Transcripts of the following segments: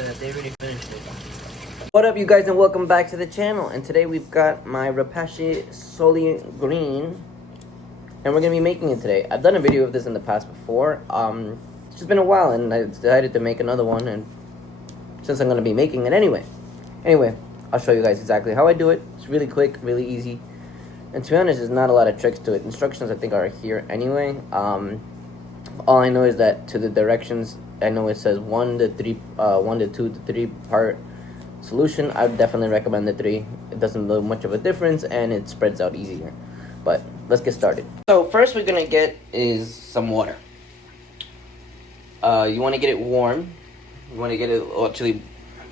They already finished it. What up, you guys, and welcome back to the channel. And today we've got my Repashy solient green, and we're gonna be making it today. I've done a video of this in the past before. It's just been a while, and I decided to make another one. And since I'm gonna be making it anyway, I'll show you guys exactly how I do it. It's really quick, really easy, and to be honest, there's not a lot of tricks to it. Instructions I think are here anyway. All I know is that to the directions, I know it says 1 to 2 to 3 part solution. I would definitely recommend the 3. It doesn't look much of a difference, and it spreads out easier. But let's get started. So first we're gonna get is some water. You want to get it warm. You want to get it actually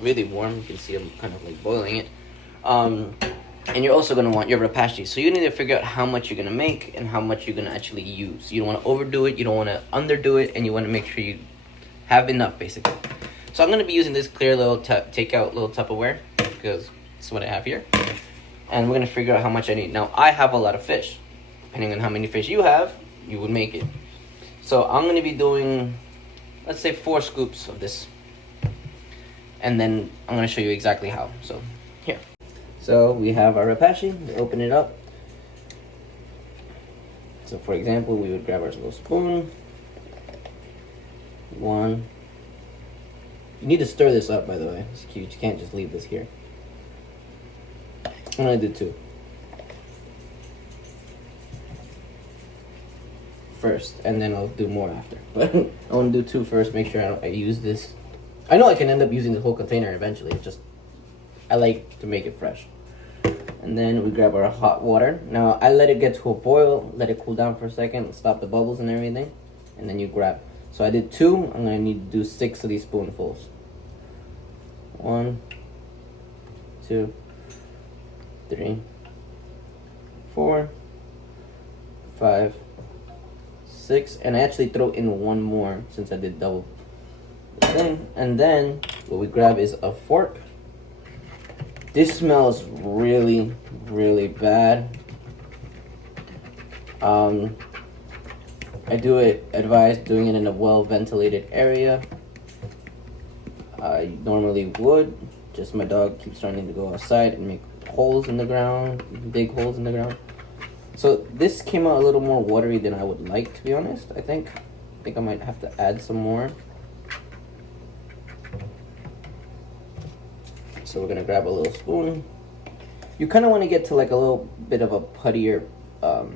really warm. You can see I'm kind of like boiling it. And you're also going to want your Repashy. So you need to figure out how much you're going to make and how much you're going to actually use. You don't want to overdo it, you don't want to underdo it, and you want to make sure you have enough, basically. So I'm going to be using this clear little takeout little Tupperware, because it's what I have here. And we're going to figure out how much I need. Now, I have a lot of fish. Depending on how many fish you have, you would make it. So I'm going to be doing, let's say, 4 scoops of this. And then I'm going to show you exactly how. So, here. So we have our Repashy. Open it up. So for example, we would grab our little spoon. 1. You need to stir this up, by the way. It's cute. You can't just leave this here. I'm gonna do 2. First, and then I'll do more after. But I want to do 2 first. Make sure I use this. I know I can end up using the whole container eventually. It's just I like to make it fresh. And then we grab our hot water. Now I let it get to a boil, let it cool down for a second, stop the bubbles and everything, and then you grab. So I did 2. I'm gonna need to do 6 of these spoonfuls. 1, 2, 3, 4, 5, 6, and I actually throw in 1 more since I did double the thing. And then what we grab is a fork. This smells really, really bad. I do advise doing it in a well-ventilated area. I normally would. Just my dog keeps trying to go outside and make holes in the ground, dig holes in the ground. So this came out a little more watery than I would like, to be honest. I think I might have to add some more. So we're gonna grab a little spoon. You kind of want to get to like a little bit of a puttier, a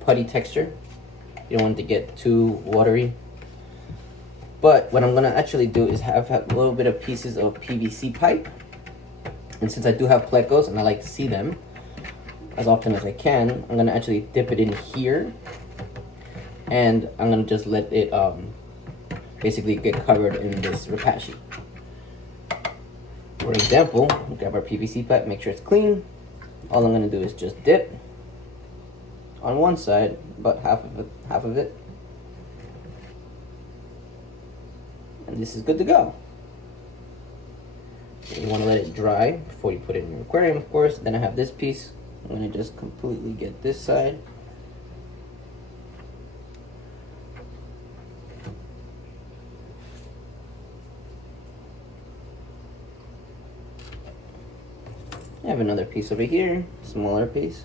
putty texture. You don't want it to get too watery. But what I'm gonna actually do is have a little bit of pieces of PVC pipe. And since I do have plecos and I like to see them as often as I can, I'm gonna actually dip it in here, and I'm gonna just let it basically get covered in this Repashy. For example, we grab our PVC pipe, make sure it's clean. All I'm gonna do is just dip on one side, about half of it, and this is good to go. You want to let it dry before you put it in your aquarium, of course. Then I have this piece. I'm gonna just completely get this side. I have another piece over here, smaller piece.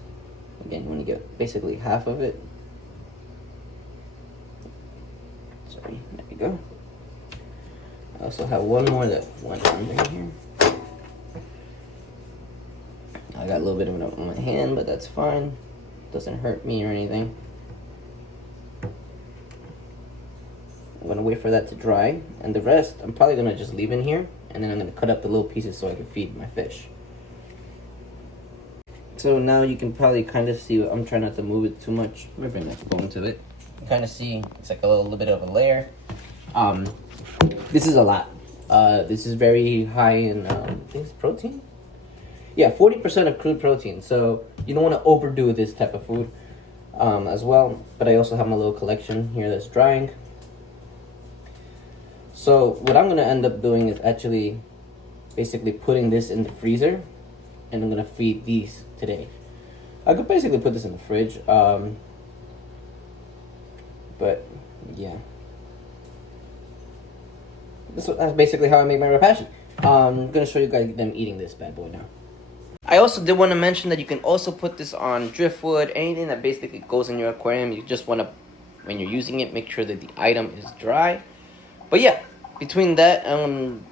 Again, you want to get basically half of it. Sorry, there you go. I also have one more that went under here. I got a little bit of it on my hand, but that's fine. Doesn't hurt me or anything. I'm gonna wait for that to dry, and the rest I'm probably gonna just leave in here, and then I'm gonna cut up the little pieces so I can feed my fish. So now you can probably kind of see, I'm trying not to move it too much. Let me bring my phone to it. You can kind of see it's like a little bit of a layer. This is a lot. This is very high in, I think it's protein? Yeah, 40% of crude protein. So you don't want to overdo this type of food as well. But I also have my little collection here that's drying. So what I'm going to end up doing is actually basically putting this in the freezer. And I'm going to feed these today. I could basically put this in the fridge. But yeah. That's basically how I make my Repashy. I'm gonna show you guys them eating this bad boy now. I also did want to mention that you can also put this on driftwood, anything that basically goes in your aquarium. You just want to, when you're using it, make sure that the item is dry. But yeah, between that and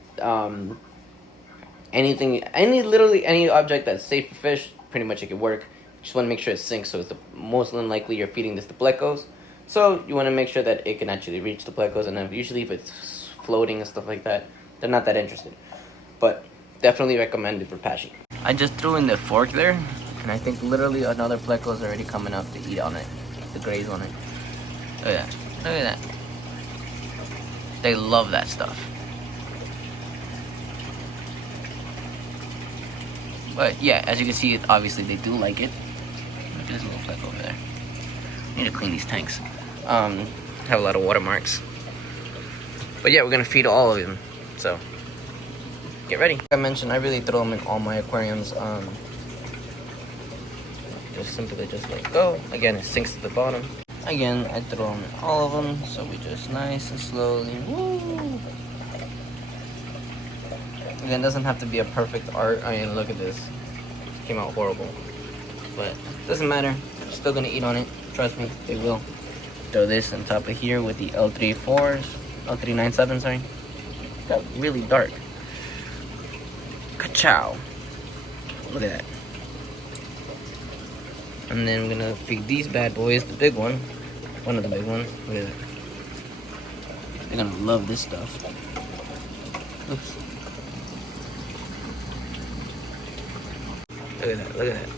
literally any object that's safe for fish, pretty much it can work. Just want to make sure it sinks, so it's the most unlikely you're feeding this to plecos. So you want to make sure that it can actually reach the plecos, and then usually if it's floating and stuff like that, they're not that interested. But definitely recommend it for Repashy. I just threw in the fork there, and I think literally another pleco is already coming up to eat on it, to graze on it. Look at that. Look at that. They love that stuff. But yeah, as you can see, obviously they do like it. Look at this little pleco over there. Need to clean these tanks. Have a lot of watermarks. But yeah, we're gonna feed all of them. So get ready. Like I mentioned, I really throw them in all my aquariums. Just simply just let go. Again, it sinks to the bottom. Again, I throw them in all of them, so we just nice and slowly. Woo! Again, it doesn't have to be a perfect art. I mean, look at this. It came out horrible, but it doesn't matter. They're still gonna eat on it. Trust me, they will. Throw this on top of here with the L34s, L397, sorry. It got really dark. Ka-chow. Look at that. And then I'm gonna feed these bad boys, the big one of the big ones. Look at that. They're gonna love this stuff. Oops. Look at that, look at that.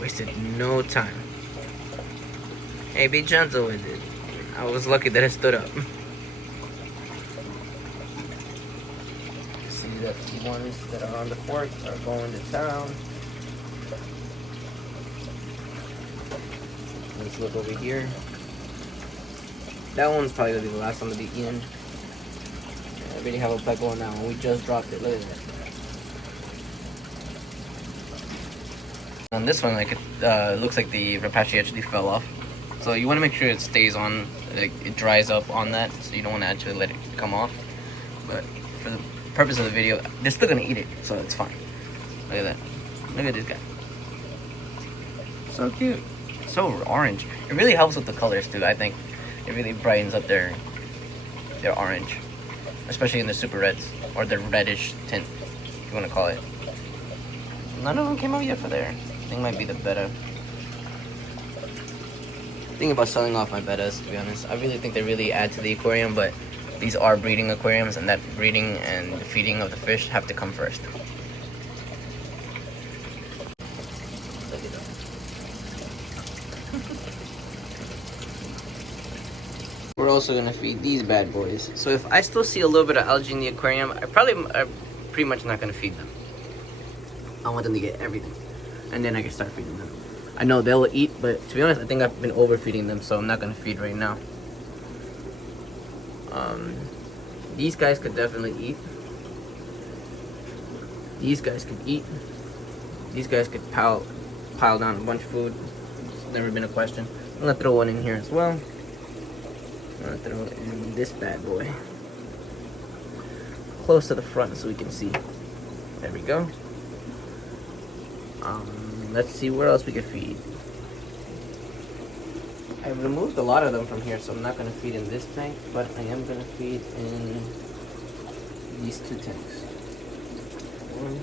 Wasted no time. Hey, be gentle with it. I was lucky that it stood up. See that the ones that are on the fork are going to town. Let's look over here. That one's probably gonna be the last one to be eaten. I already have a pleco on that one. We just dropped it. Look at that. On this one, like it looks like the Repashy actually fell off. So you want to make sure it stays on, like it dries up on that. So you don't want to actually let it come off. But for the purpose of the video, they're still gonna eat it, so it's fine. Look at that. Look at this guy. So cute. So orange. It really helps with the colors too. I think it really brightens up their orange, especially in the super reds or the reddish tint, if you want to call it. None of them came out yet for there. I think might be the betta. Thinking about selling off my bettas, to be honest. I really think they really add to the aquarium, but these are breeding aquariums, and that breeding and the feeding of the fish have to come first. We're also gonna feed these bad boys. So if I still see a little bit of algae in the aquarium, I'm pretty much not gonna feed them. I want them to get everything, and then I can start feeding them. I know they'll eat, but to be honest, I think I've been overfeeding them, so I'm not gonna feed right now. These guys could definitely eat. These guys could eat. These guys could pile down a bunch of food. It's never been a question. I'm gonna throw one in here as well. I'm gonna throw it in this bad boy, close to the front so we can see. There we go. Let's see where else we can feed. I've removed a lot of them from here, so I'm not going to feed in this tank, but I am going to feed in these two tanks. One,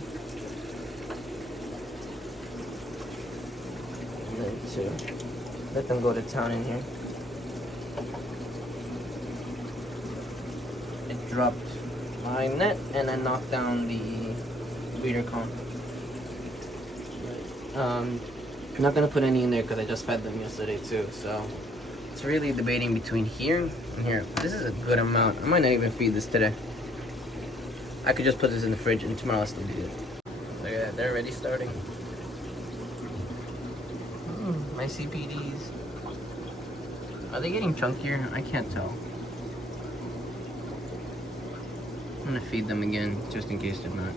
and then two. Let them go to town in here. It dropped my net, and I knocked down the breeder cone. I'm not gonna put any in there because I just fed them yesterday too, so it's really debating between here and here. This is a good amount. I might not even feed this today. I could just put this in the fridge and tomorrow I'll still be good. Look at that, they're already starting. My CPDs. Are they getting chunkier? I can't tell. I'm gonna feed them again just in case they're not.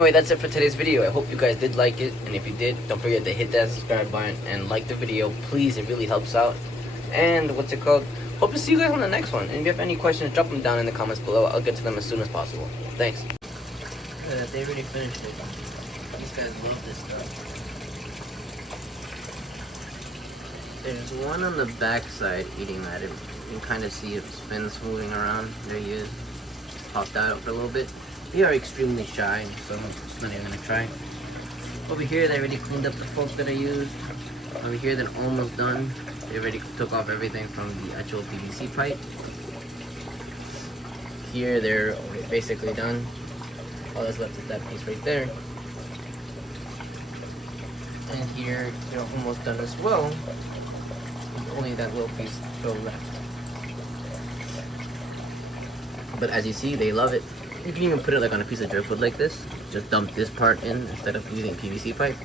Anyway, that's it for today's video. I hope you guys did like it, and if you did, don't forget to hit that subscribe button and like the video, please. It really helps out. And what's it called? Hope to see you guys on the next one. And if you have any questions, drop them down in the comments below. I'll get to them as soon as possible. Thanks. They already finished it. These guys love this stuff. There's one on the back side eating at it. You can kind of see its fins moving around. There he is. Popped out for a little bit. They are extremely shy, so I'm just not even gonna try. Over here, they already cleaned up the fork that I used. Over here, they're almost done. They already took off everything from the actual PVC pipe. Here, they're basically done. All that's left is that piece right there. And here, they're almost done as well. Only that little piece still left. But as you see, they love it. You can even put it like on a piece of driftwood like this. Just dump this part in instead of using PVC pipe.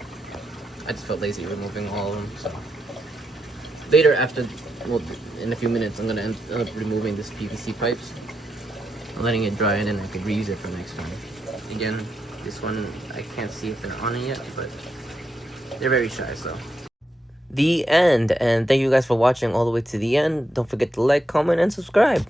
I just felt lazy removing all of them, so. Later, after, well, in a few minutes, I'm gonna end up removing this PVC pipes. I'm letting it dry and then I could reuse it for next time. Again, this one, I can't see if they're on it yet, but they're very shy, so. The end, and thank you guys for watching all the way to the end. Don't forget to like, comment, and subscribe.